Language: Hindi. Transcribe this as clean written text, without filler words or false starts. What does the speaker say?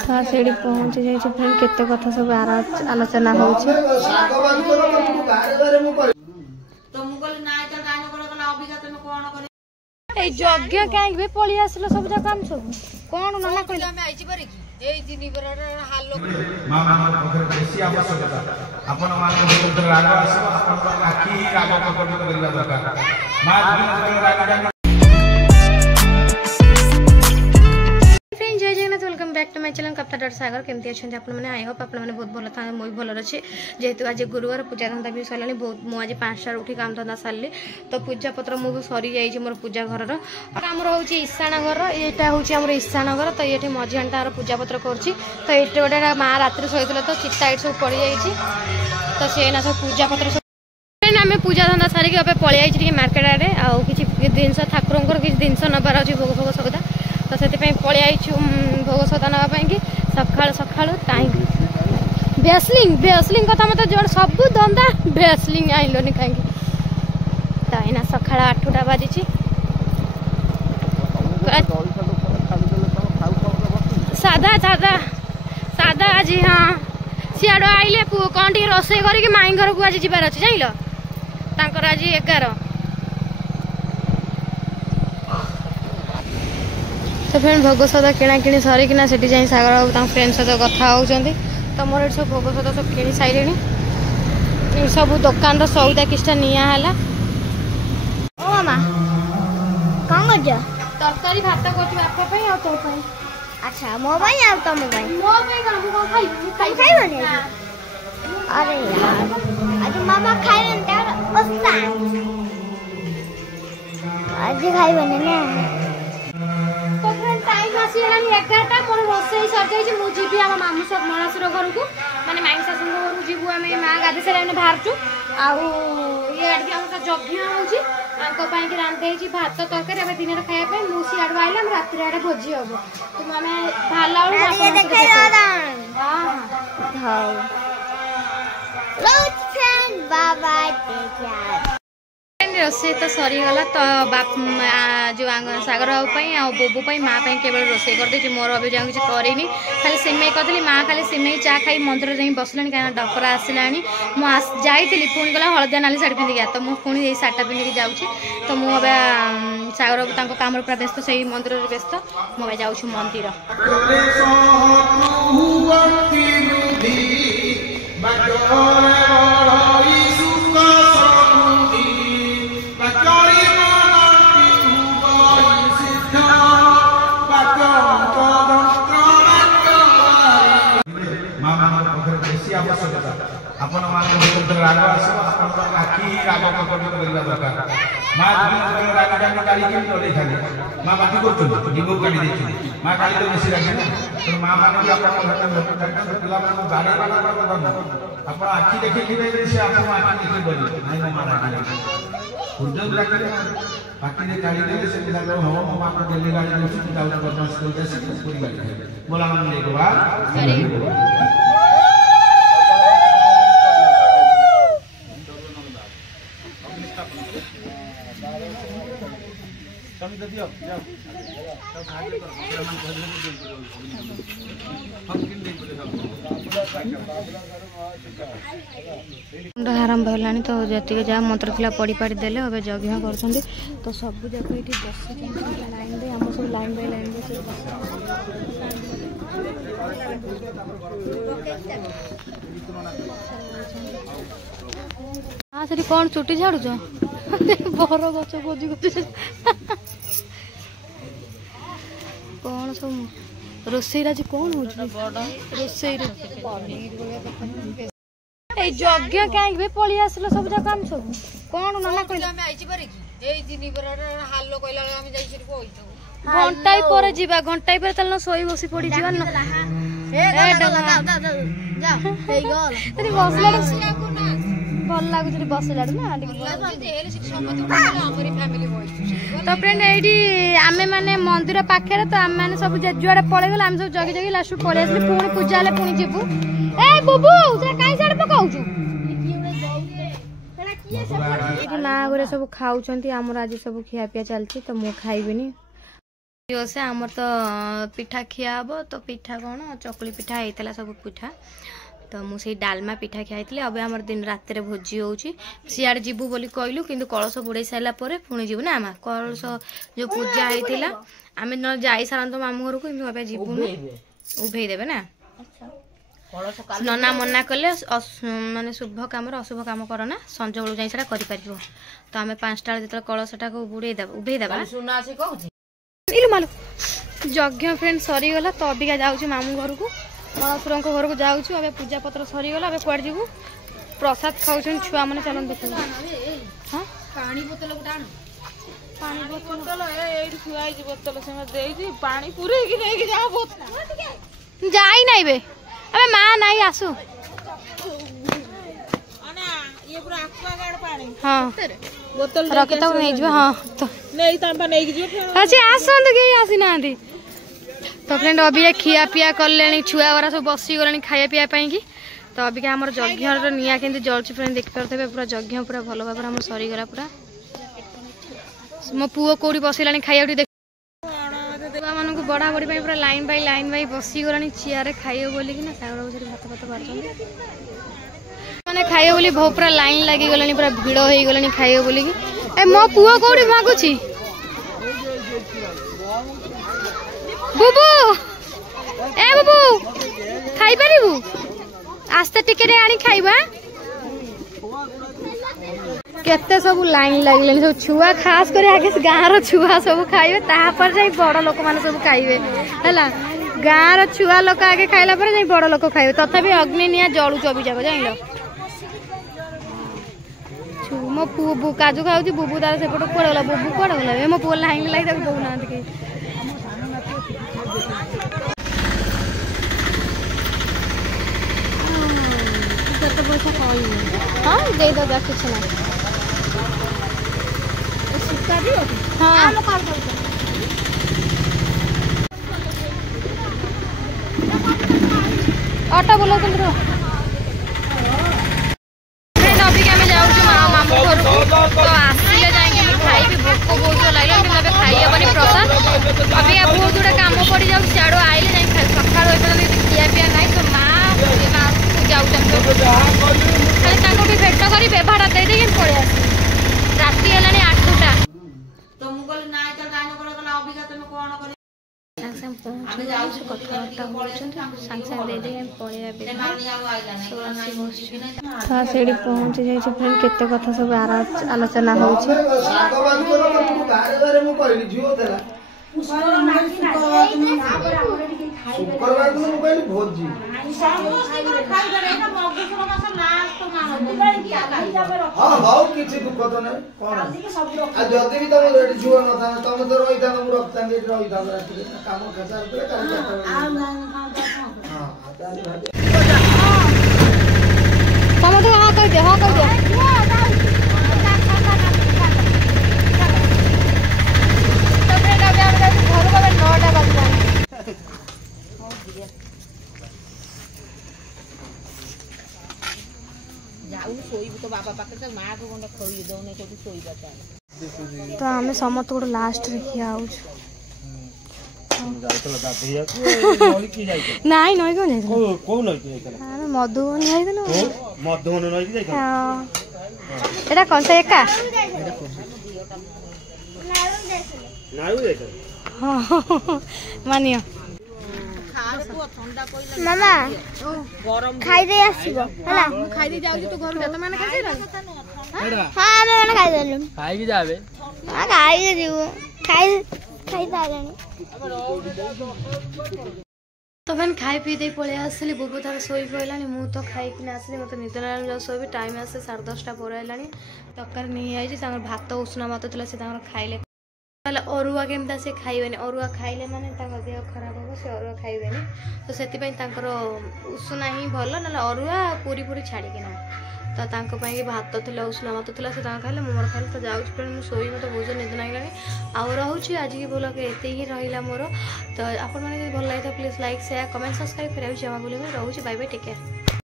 हाँ सेठी पहुँची जाइए फ्रेंड केते कथा सब आलोचना हो यज्ञ कहीं पलि आसल सब जगह काम सब कौन नाना कहले Jai Jagannath welcome back to my channel कप्ता डॉट सागर केमती अच्छे आप आई होप आप बहुत भल था मुझे भल अच्छे जेहेतु आज गुरुवार पूजा धंदा भी सरला बहुत मुझे 5 उठी काम धंदा सारे तो पूजा पत्र मुझे सरी जाइए मोर पूजा घर आमर हूँ ईशाण घर यहाँ हूँ आम ईशाण घर तो ये मझियान तार पूजा पत्र करुँची तो ये गोटे माँ रात शोला तो चिता ये सब पड़ जाइए तो सी सब पूजा पत्र आम पूजा धंदा सारिक पलि आई मार्केट आड़े आउ कि जिनस ठाकुर किसी जिनस नबार अच्छे भोग भोग सौदा तो से पलि आई भोग सौदा नापी सका सका टाइम भेसलिंग कथा मत जो सब धंदा भेसलिंग आइलनि कहीं तो यहाँ सका 8टा बाजी सादा सादा सादा आज हाँ सियाड़ आइले कौन टी रोसे करके माई घर को आज जबार अच्छे जान तांकर आज 11 तो फ्रेंड भोग सौदा किणाकिणी सरिकिना से सागर बाबू फ्रेंड सहित कथा होती तो मोर सब भोग सौदा सब किणी सारे सब दुकान सौदा किछटा निला ओ मामा कौन कर तरकारी भात कर तो अच्छा मो भाई आ तुम भाई मो भाई का को खाई बने अरे यार आज मामा खाई बने ओस्ता आज खाई बने ना तो फ्रेंड टाइम आसी हला 11टा मोर रोसे सर जाई छी मु जीबी हम मामू सब मणासुर घर को माने माई सासुर घर को जीबू हमें मां गादी से ने बाहर छु आ ये आडी हम का जग्ञ होची आंको पाई के रांध देई छी भात तरकारी अब दिन रे खाया पे मु सी आडू आइला हम रात्रि आडे भोजी होबो तो माने भाला और ये देखाई हां हां रोज फ्रेंड बाबा टेक केयर रोसे तो सरीगला तो बाप जो सागर बाबू बोबू माँ केवल रोसे कर मोर अभी जहाँ किसी करनी खाली सिमई करी माँ खाली सिमई चा खाई मंदिर जाए बसला कहीं डकरा आसला मुझे पुणी गला हलदिया नाली शाढ़ी पिंधिक तो मुझे पुणी शाढ़ा पिंधिक जाऊँगी तो मुझे सागर बाबू कम पूरा व्यस्त से मंदिर व्यस्त मुझे जाऊँ मंदिर आपण राग आखि राग करवा दरकार माँ राग काली लड़े खाली माँ बाटी कर काटी दे माँ काली तो बेसी रागे ना तो माँ मैंने भी आप आखि देखी से आप आखि देखी बोली नहीं माँ रागे हृदय रागे बाकी काढ़ी दे से हम मो माँ डेली गाड़ी बदमाश पूरी गाड़ी बोला मैंने आरंभ है तो जी जहाँ मंत्र था पढ़ी पाड़ी देले अब यज्ञ कर तो सब जगह ये बस लाइन दे आम सब लाइन बाय लाइन हाँ से कौन चुटी झाड़ू बर गच खोजी खोजी कौन सब रोसई आज कौन हो रोसई यज्ञ कहीं पलि आसल सब जगह काम सब कौन नाना कहले घंटाई पर जीवा घंटाई पर तल सोई बसी पड़ी जीवा न भल लगुच बसला ना तो फ्रेंड ये आमे माने मंदिर पाखे तो आम मैंने सब जुआड़े पड़े गला सब जगी जगी लास्ट पलि आस पुणी पूजा हेल्ले पुणी जीवु ए बुबू कहीं साड़े पकाउछु माँ गुरे सब खाऊँ आमर आज सब खिया पिया चलती तो मु खाइबिनी। से आमर तो पिठा खिया हम तो पिठा कौन चकुली पिठा होता सब पिठा तो मुझे डालमा पिठा खाई अब आम दिन रात भोजी हो सियाड़े जीवु बोली कहलु कि कलश बुड़े सारापर पुणी जीवु ना आम कलश जो पूजा होता आम न जा सारा मामू घर को जीवुन उभेदेवे ना नना मना कले माने शुभ कम अशुभ कम करना संज बेलू जाए कर तो आम 5टा जो कलशटा को उभेदेवा यज्ञ फ्रेंड सरीगला तो अबिका जाऊँ मामू घर को मणसुर घर को जाऊँ अबे पूजा पत्र सरीगला अबे कौड़ जीवु प्रसाद खाऊ छुआ मैंने चलन देख हाँ पानी बोतल पानी बोतल बोतल पानी पूरे जाई नहीं बे अबे माँ नहीं आसु हाँ रखी तो नहीं हाँ तो अच्छे आसतु कहीं आसी ना तो फ्रेंड अभी खिया पिया कले छुआ गुरा सब बसी गले खाया पीया कि तो अभी आम यज्ञ निआ के जलुची फ्रेंड देखिपे पूरा यज्ञ पूरा भल भाव आम सरीगला पूरा मो पुओ कौटी बसला खाया देख छुआ मान बड़ा बड़ी पूरा लाइन बाई बसी गला चेयर खाइब बोल कि भात भात बार मैंने खाइब बोली बहुत पूरा लाइन लगी गलानी पूरा भिड़ हो गलानी खाइब बोली कि मो पुओ कौटी मागुची बुबू ए बुबू खाई पारिबू आस्ते टिके आनी खाइबा केते सब लाइन लगले सब छुआ खास कर आगे गाँव रो छुआ सब खाइबे तापर जाई बड़ लोक माने सब खाइबे हला गाँव रो छुआ लोक आगे खाइला पर जाई बड़ लोक खाइबे तथापि अग्नि निया जळू चबी जाको जाइलो मो पुबू काजू खाऊची बुबू तार सेपट कुआडे गला बुबू कुआडे गला ए मो पुओ लाइन लागी ताको दउ ना के पैसा हाँ दे दो कुछ ना हाँ ऑटो बोलो तुम अभी आम जाऊँ मामू घर तो आसिले जाएंगे खाइबी भोक बहुत जो लगे कि खाइबनी प्रसाद अभी बहुत गुड़ा कम पड़ जाऊँ सियाड़ आइले जाए सका खिया पिया ना तो माँ खाली भेट कर भाड़ा दे पलि आस राति है 8टा से पहुंची जाइए फ्रेंड केते कथा सब आलोचना हो शुक्रवार दिन मैं कहली भोजी हाँ हाँ किसी दुख तो नहीं कौन आज जदि भी तुम रेडी छुआ न था तुम तो रही था तुम रखता नहीं रही था रात में काम खसा रे तुम तो हाँ कह दे तो आम समस्त गोटे लास्ट रे खिया नाई नई कौन मधुबन एटा कौन सा एका मानियो मामा खाई दे आसीबो हला खाई दे जाऊ तो घर जा तो माने खाई दे हां माने खाई देलु खाई भी जाबे हां खाई दे दिबो खाई दालानी तो मैंने खाई पी दे पलि आसली बुबू तार शोई पड़लानी मु तो खाई आसली मत निद ना शोबी टाइम आसे 10:30 पर आइलानी तकर नहीं आई भात उष्णा भात थी से खाइले अरुआ केमता से खाइबेनी अरुआ खाइले माने देह खराब हम से अरुआ खाइबेनी तो से उषुना ही भल ना अरुआ पूरी पूरी छाड़िकिना तो भात थी उष्णा भात थी से खाइले मोर खाइले तो जाऊँ फ्रेंड मुझे शोई मत बहुत निद लगे आउ रोचे आज की ब्लॉग एत ही रहा मोर तो आप भल लगी please like share comment subscribe करा क्षमा बोली रोचे बाय बाय टेक केयर।